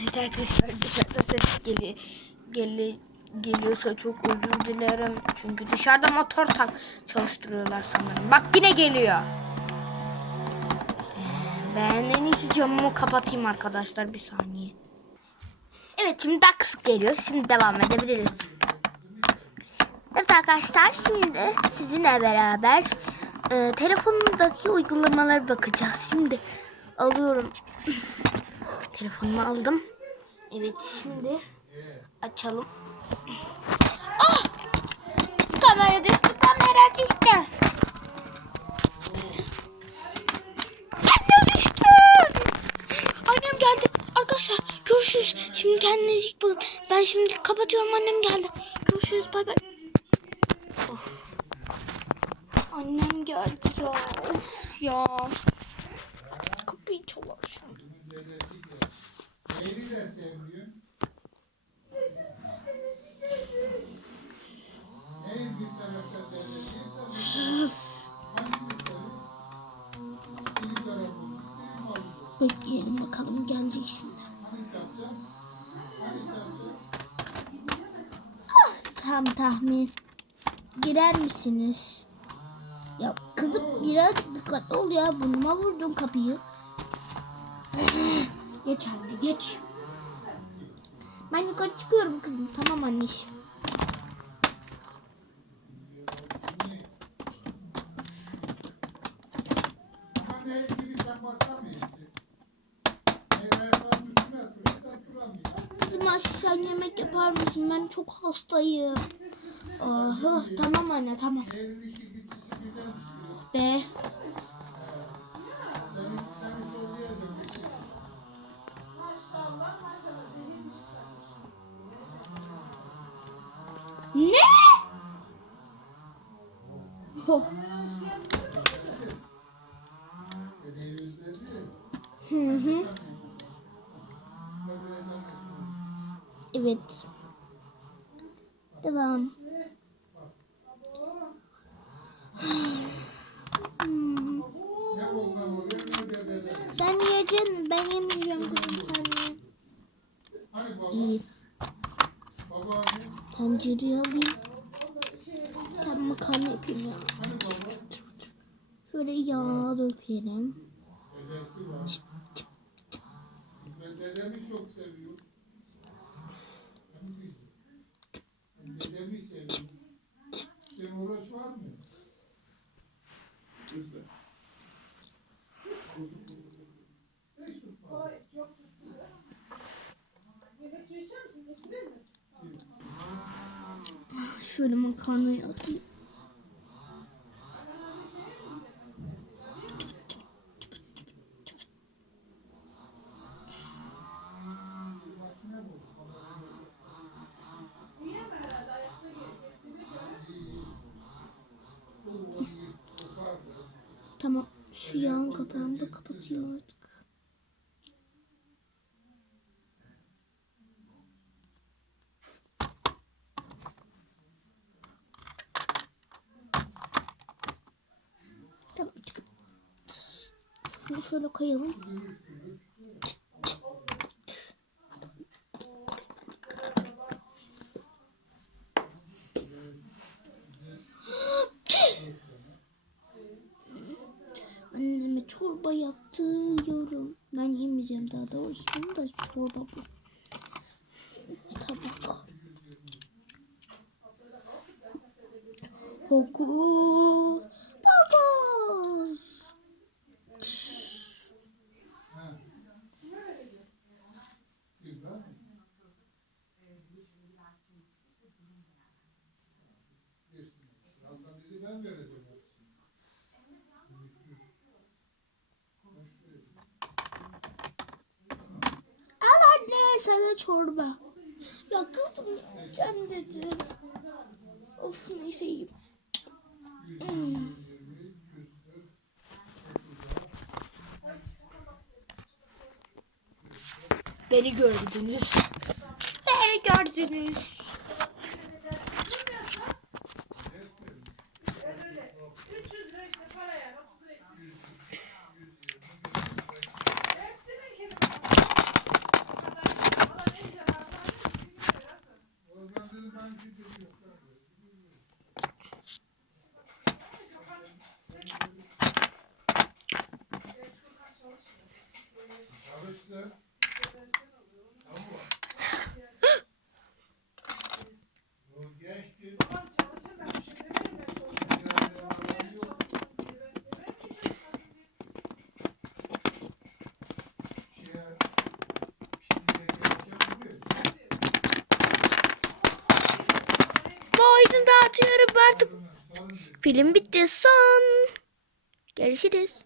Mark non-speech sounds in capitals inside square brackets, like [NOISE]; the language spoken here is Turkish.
Evet arkadaşlar dışarıda ses geli, geli, geliyorsa çok özür dilerim. Çünkü dışarıda motor tak çalıştırıyorlar sanırım. Bak yine geliyor. Ben en iyisi camımı kapatayım arkadaşlar bir saniye. Evet şimdi Dax geliyor. Şimdi devam edebiliriz. Evet arkadaşlar şimdi sizinle beraber e, telefonumdaki uygulamalara bakacağız. Şimdi alıyorum. Telefonumu aldım. Evet şimdi açalım. Ah! Kamera düştü, kamera düştü. Annem düştü. Annem geldi. Arkadaşlar görüşürüz. Şimdi kendinize iyi bakın. Ben şimdi kapatıyorum annem geldi. Görüşürüz bay bay. Of. Annem geldi ya. Ya. Gelecek çarpsa? Tam tahmin. Girer misiniz? Ya kızım biraz dikkatli ol ya. Burnuma vurdun kapıyı. geç anne geç. Ben yukarı çıkıyorum kızım. Tamam anne. Ama ne ilgili sen basamıyorsun. Ne ayaklarının üstüne atıyorsun, sen aşağı yemek yapar mısın? Ben çok hastayım. Aha, tamam anne tamam. Be. Ne? Oh. Hı hı. Evet. Devam. Hmm. [SIGHS] Sen yiyeceksin. Ben yemeyeceğim kızım sen ye. İyi. Tencereyi alayım. Ben makarna yapayım? Şöyle yağ dökelim. Dedemi çok seviyorum. Dedemi seviyorum. Sen uğraş var mı? Tutma. Şöyle makarnayı atayım. Tamam. Şu yağın kapağını da kapatayım artık. Tamam. çıkıp- şöyle koyalım. Anneme çorba yaptırıyorum. Ben yemeyeceğim daha doğrusu bunu da çorba bu. Tabak. Hasan dedi ben vereceğim. Al anne sana çorba. Ya kızım yiyeceğim dedi. Of neyse yiyeyim. Hmm. Beni gördünüz. Beni gördünüz. Film bitti son. Görüşürüz.